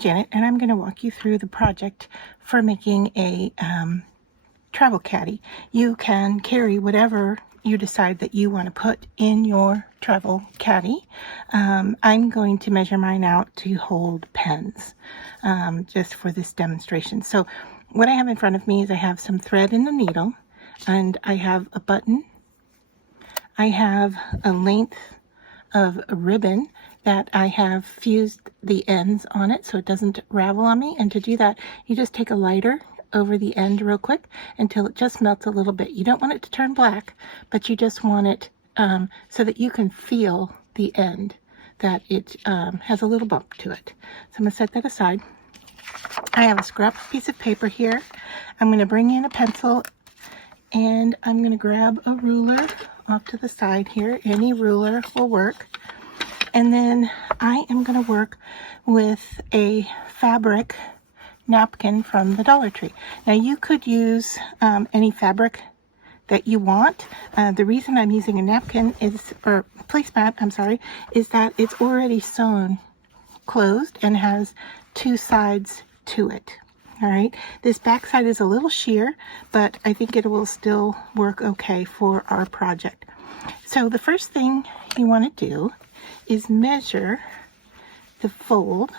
Janet, and I'm going to walk you through the project for making a travel caddy. You can carry whatever you decide that you want to put in your travel caddy. I'm going to measure mine out to hold pens just for this demonstration. So what I have in front of me is I have some thread and a needle, and I have a button. I have a length of a ribbon that I have fused the ends on it so it doesn't ravel on me. And to do that, you just take a lighter over the end real quick until it just melts a little bit. You don't want it to turn black, but you just want it so that you can feel the end, that it has a little bump to it. So I'm going to set that aside. I have a scrap piece of paper here. I'm going to bring in a pencil, and I'm going to grab a ruler off to the side here. Any ruler will work. And then I am going to work with a fabric napkin from the Dollar Tree. Now you could use any fabric that you want. The reason I'm using a napkin is, or placemat, I'm sorry, is that it's already sewn closed and has two sides to it. All right, this back side is a little sheer, but I think it will still work okay for our project. So the first thing you want to do is measure the fold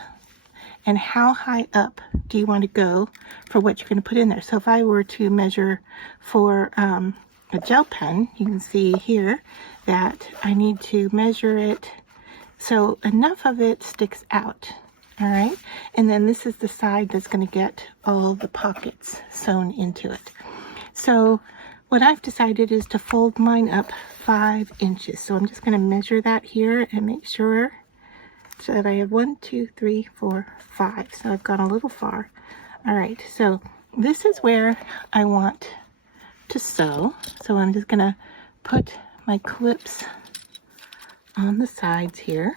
and how high up do you want to go for what you're going to put in there. So if I were to measure for a gel pen, you can see here that I need to measure it so enough of it sticks out. All right, and then this is the side that's going to get all the pockets sewn into it. So what I've decided is to fold mine up 5 inches. So I'm just going to measure that here and make sure so that I have 1, 2, 3, 4, 5. So I've gone a little far. All right, so this is where I want to sew. So I'm just going to put my clips on the sides here.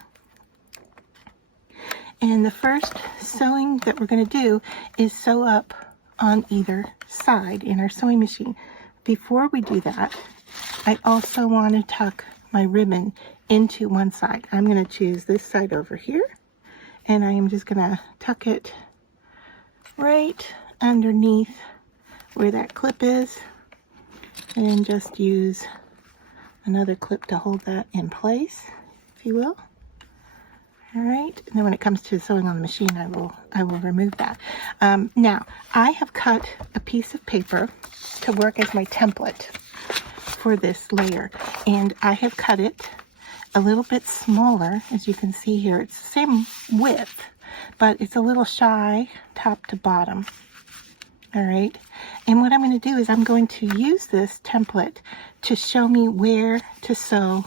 And the first sewing that we're going to do is sew up on either side in our sewing machine. Before we do that, I also want to tuck my ribbon into one side. I'm going to choose this side over here, and I am just going to tuck it right underneath where that clip is, and just use another clip to hold that in place, if you will. All right, and then when it comes to sewing on the machine, I will remove that. Now, I have cut a piece of paper to work as my template for this layer, and I have cut it a little bit smaller. As you can see here, it's the same width, but it's a little shy top to bottom. All right, and what I'm going to do is I'm going to use this template to show me where to sew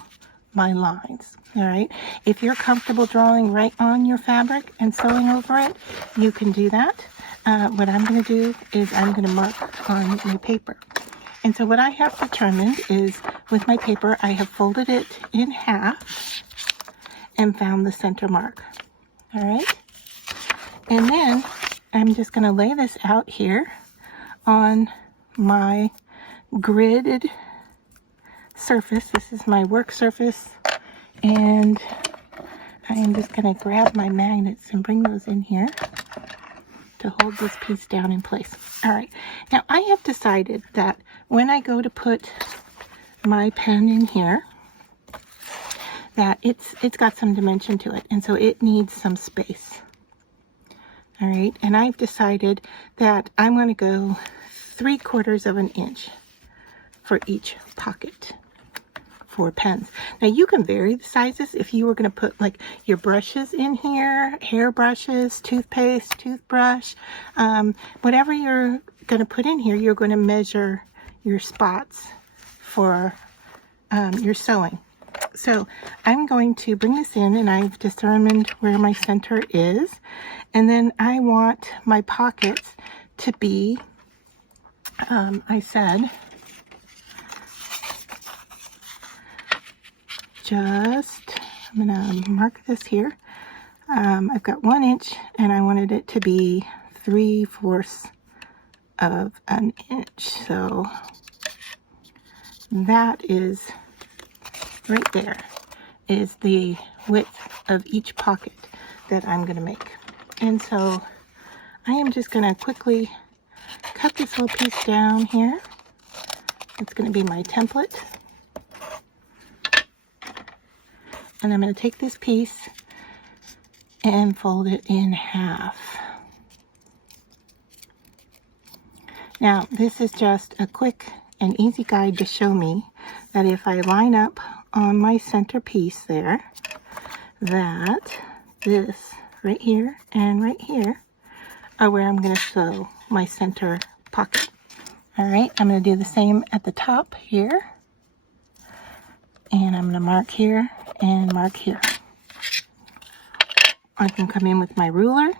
my lines. All right, if you're comfortable drawing right on your fabric and sewing over it, you can do that. What I'm going to do is I'm going to mark on my paper. And so what I have determined is with my paper, I have folded it in half and found the center mark. All right, and then I'm just going to lay this out here on my gridded surface. This is my work surface, and I am just going to grab my magnets and bring those in here to hold this piece down in place. All right, now I have decided that when I go to put my pen in here, that it's got some dimension to it, and so it needs some space. All right, and I've decided that I'm going to go 3/4 of an inch for each pocket for pens. Now you can vary the sizes. If you were going to put like your brushes in here, hair brushes, toothpaste, toothbrush, whatever you're going to put in here, you're going to measure your spots for your sewing. So I'm going to bring this in, and I've determined where my center is, and then I want my pockets to be, I said, I'm going to mark this here. I've got 1 inch, and I wanted it to be 3/4 of an inch. So that is right there is the width of each pocket that I'm going to make. And so I am just going to quickly cut this little piece down here. It's going to be my template. And I'm going to take this piece and fold it in half. Now, this is just a quick and easy guide to show me that if I line up on my center piece there, that this right here and right here are where I'm going to sew my center pocket. All right, I'm going to do the same at the top here. And I'm going to mark here and mark here. I can come in with my ruler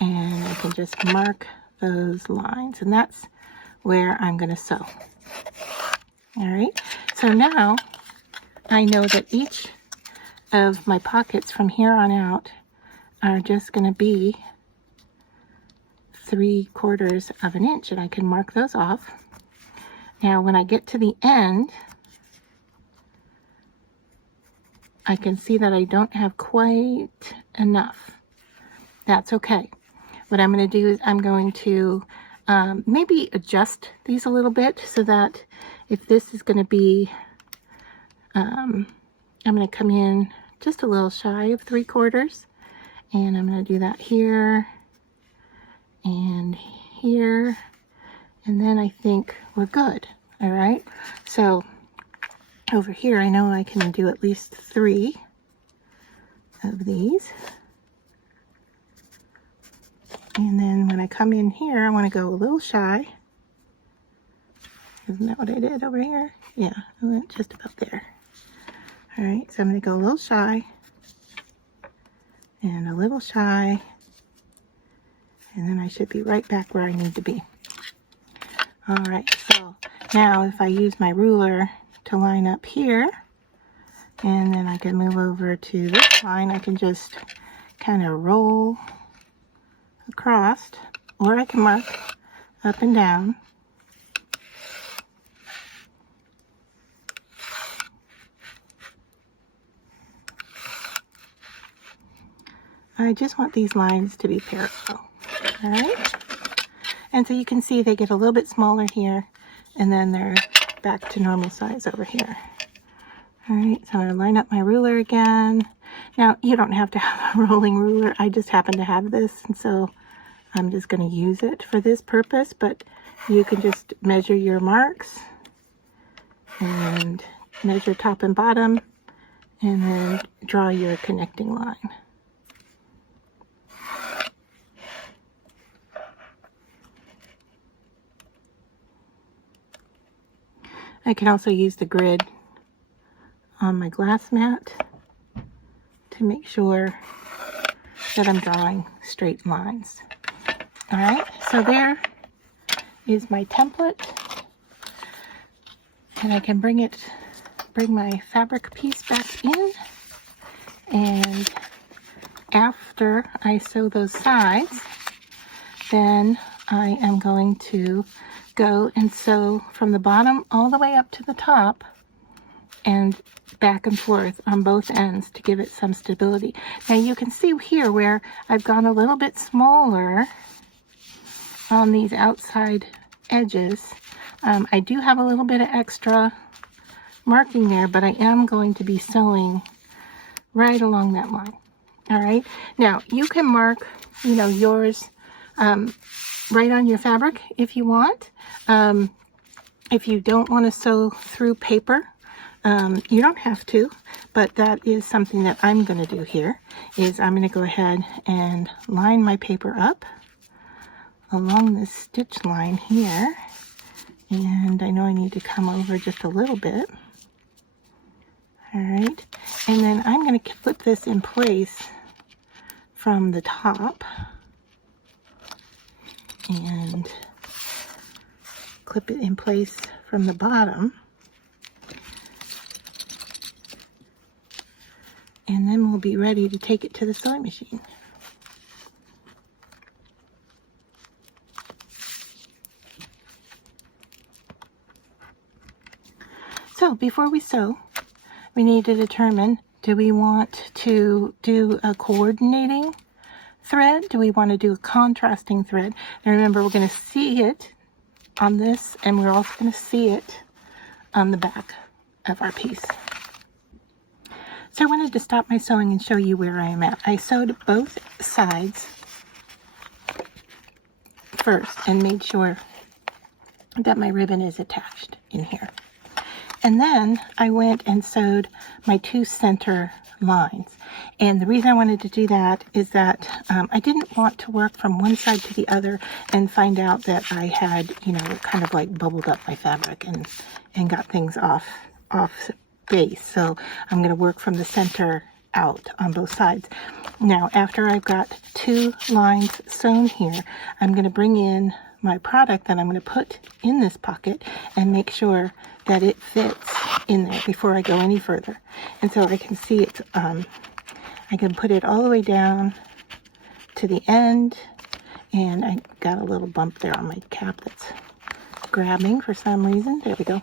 and I can just mark those lines, and that's where I'm going to sew. All right, so now I know that each of my pockets from here on out are just going to be 3/4 of an inch, and I can mark those off. Now when I get to the end, I can see that I don't have quite enough. That's okay. What I'm going to do is I'm going to maybe adjust these a little bit so that if this is going to be, I'm going to come in just a little shy of 3/4, and I'm going to do that here and here, and then I think we're good. All right, so over here I know I can do at least 3 of these. And then when I come in here, I want to go a little shy. Isn't that what I did over here? Yeah, I went just about there. All right, so I'm going to go a little shy and a little shy, and then I should be right back where I need to be. All right, so now if I use my ruler to line up here, and then I can move over to this line, I can just kind of roll across, or I can mark up and down. I just want these lines to be parallel. All right, and so you can see they get a little bit smaller here, and then they're back to normal size over here. All right, so I'm going to line up my ruler again. Now, you don't have to have a rolling ruler. I just happen to have this, and so I'm just going to use it for this purpose, but you can just measure your marks and measure top and bottom, and then draw your connecting line. I can also use the grid on my glass mat to make sure that I'm drawing straight lines. All right, so there is my template, and I can bring my fabric piece back in, and after I sew those sides, then I am going to go and sew from the bottom all the way up to the top and back and forth on both ends to give it some stability. Now you can see here where I've gone a little bit smaller on these outside edges. I do have a little bit of extra marking there, but I am going to be sewing right along that line. All right, now you can mark, you know, yours right on your fabric if you want. If you don't want to sew through paper, you don't have to, but that is something that I'm going to do here, is I'm going to go ahead and line my paper up along this stitch line here, and I know I need to come over just a little bit. All right, and then I'm going to flip this in place from the top and clip it in place from the bottom, and then we'll be ready to take it to the sewing machine. So before we sew, we need to determine, do we want to do a coordinating thread? Do we want to do a contrasting thread? And remember, we're going to see it on this, and we're also going to see it on the back of our piece. So I wanted to stop my sewing and show you where I am at. I sewed both sides first and made sure that my ribbon is attached in here. And then I went and sewed my 2 center lines. And the reason I wanted to do that is that I didn't want to work from one side to the other and find out that I had, you know, kind of like bubbled up my fabric and got things off base. So I'm going to work from the center out on both sides. Now, after I've got 2 lines sewn here, I'm going to bring in my product that I'm going to put in this pocket and make sure that it fits in there before I go any further. And so I can see it, I can put it all the way down to the end, and I got a little bump there on my cap that's grabbing for some reason. There we go.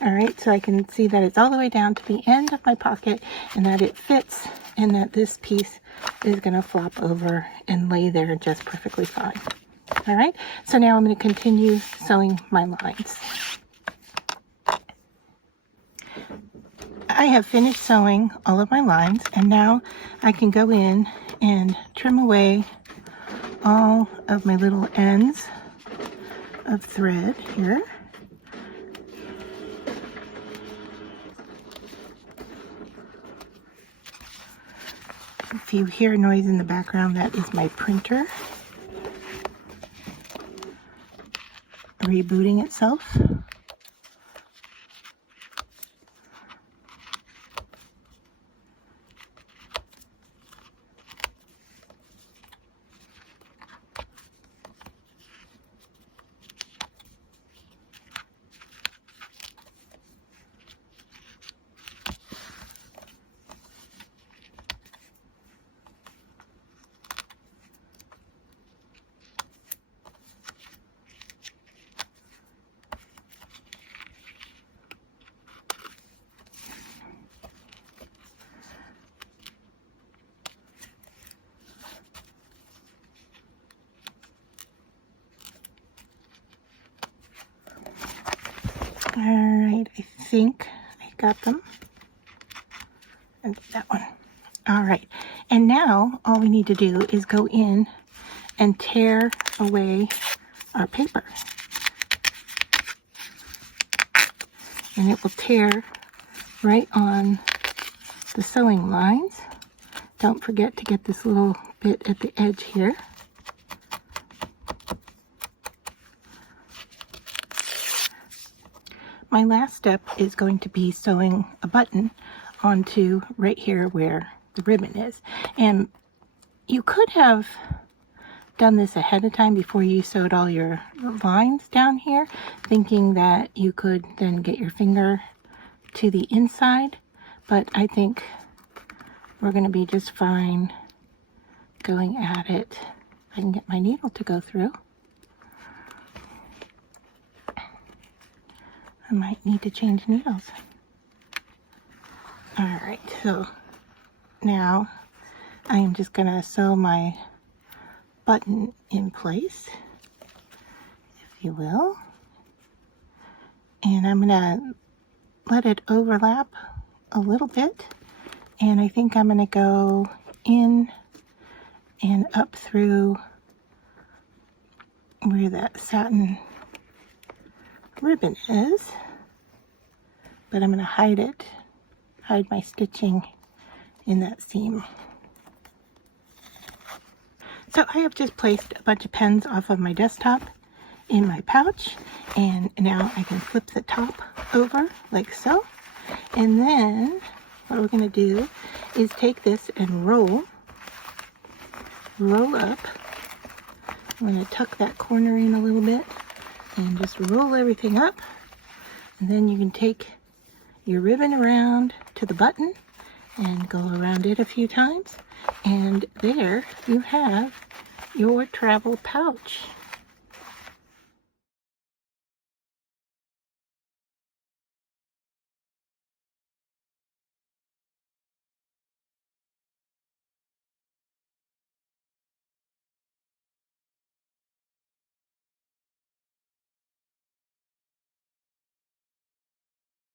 All right, so I can see that it's all the way down to the end of my pocket and that it fits, and that this piece is going to flop over and lay there just perfectly fine. All right, so now I'm going to continue sewing my lines. I have finished sewing all of my lines, and now I can go in and trim away all of my little ends of thread here. If you hear noise in the background, that is my printer rebooting itself. All right, I think I got them. And that one. All right, and now all we need to do is go in and tear away our paper. And it will tear right on the sewing lines. Don't forget to get this little bit at the edge here. My last step is going to be sewing a button onto right here where the ribbon is. And you could have done this ahead of time before you sewed all your lines down here, thinking that you could then get your finger to the inside, but I think we're going to be just fine going at it. I can get my needle to go through. I might need to change needles. All right, so now I am just going to sew my button in place, if you will. And I'm going to let it overlap a little bit. And I think I'm going to go in and up through where that satin ribbon is, but I'm going to hide my stitching in that seam. So I have just placed a bunch of pens off of my desktop in my pouch, and now I can flip the top over like so. And then what we're going to do is take this and roll up. I'm going to tuck that corner in a little bit and just roll everything up, and then you can take your ribbon around to the button and go around it a few times, and there you have your travel pouch.